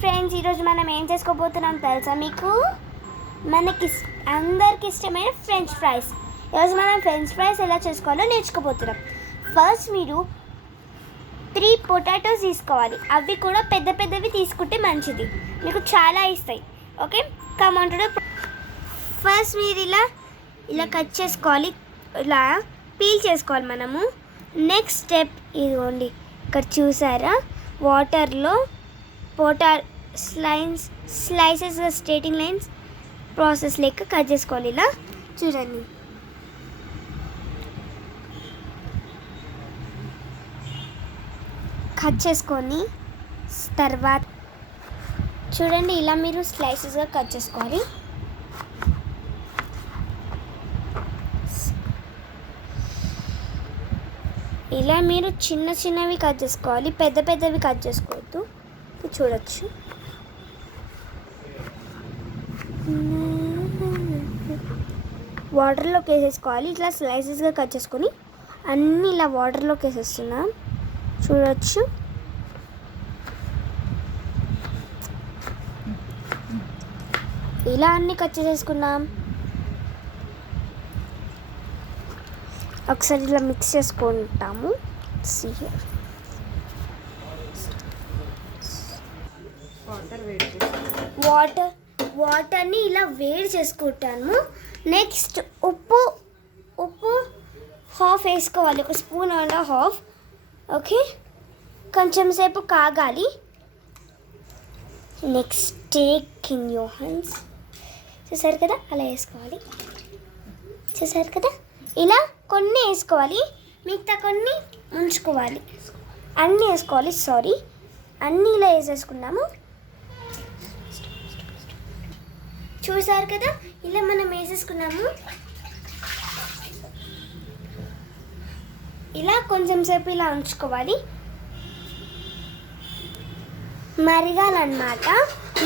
Friends, ఈరోజు మనం ఏం చేసుకోబోతున్నాం తెలుసా మీకు? మనకి అందరికి ఇష్టమైన ఫ్రెంచ్ ఫ్రైస్. ఈరోజు మనం ఫ్రెంచ్ ఫ్రైస్ ఎలా చేసుకోవాలో నేర్చుకోబోతున్నాం. ఫస్ట్ మీరు 3 పొటాటోస్ తీసుకోవాలి. అవి కూడా పెద్ద పెద్దవి తీసుకుంటే మంచిది, మీకు చాలా ఇస్తాయి. ఓకే, కమాంటో. ఫస్ట్ మీరు ఇలా కట్ చేసుకోవాలి, ఇలా పీల్ చేసుకోవాలి మనము. నెక్స్ట్ స్టెప్ ఇదిగోండి, ఇక్కడ చూసారా, వాటర్లో స్లైసెస్ స్ట్రేటింగ్ లైన్స్ ప్రాసెస్ లెక్క కట్ చేసుకోవాలి. ఇలా చూడండి, కట్ చేసుకొని తర్వాత చూడండి, ఇలా మీరు స్లైసెస్గా కట్ చేసుకోవాలి. ఇలా మీరు చిన్న చిన్నవి కట్ చేసుకోవాలి, పెద్ద పెద్దవి కట్ చేసుకోవద్దు. చూడొచ్చు, వాటర్లోకి వేసేసుకోవాలి. ఇట్లా స్లైసెస్గా కట్ చేసుకొని అన్నీ ఇలా వాటర్లోకి వేసేస్తున్నాం. చూడొచ్చు, ఇలా అన్నీ కట్ చేసేసుకున్నాం. ఒకసారి ఇలా మిక్స్ చేసుకుంటాము. వాటర్ని ఇలా వేడి చేసుకుంటాను. నెక్స్ట్ ఉప్పు హాఫ్ వేసుకోవాలి, 1 స్పూన్ అండ్ హాఫ్. ఓకే, కొంచెం సేపు కాగాలి. Next take in your hands. చూసారు కదా, అలా వేసుకోవాలి. చూసారు కదా, ఇలా కొన్ని వేసుకోవాలి, మిగతా కొన్ని ఉంచుకోవాలి. అన్నీ వేసుకోవాలి, అన్నీ ఇలా వేసేసుకున్నాము. చూసారు కదా, ఇలా మనం వేసేసుకున్నాము. ఇలా కొంచెం సేపు ఇలా ఉంచుకోవాలి, మరగాలన్నమాట.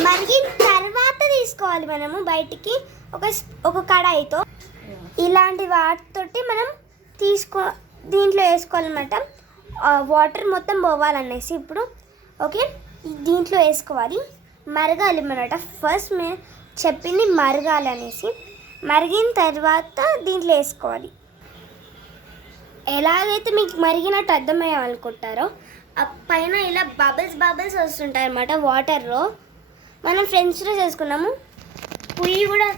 మరిగిన తర్వాత తీసుకోవాలి మనము బయటికి ఒక కడాయితో. ఇలాంటి వాటితోటి మనం దీంట్లో వేసుకోవాలన్నమాట. వాటర్ మొత్తం పోవాలనేసి ఇప్పుడు ఓకే, దీంట్లో వేసుకోవాలి. మరగాలి అన్నమాట. ఫస్ట్ మేము చెప్పింది మరగాలి అనేసి. మరిగిన తర్వాత దీంట్లో వేసుకోవాలి. ఎలాగైతే మీకు మరిగినట్టు అర్థమయ్యాలనుకుంటారో, ఆ పైన ఇలా బబుల్స్ వస్తుంటాయి అన్నమాట వాటర్లో. మనం ఫ్రెంచ్ ఫ్రైస్ వేసుకున్నాము. పొయ్యి కూడా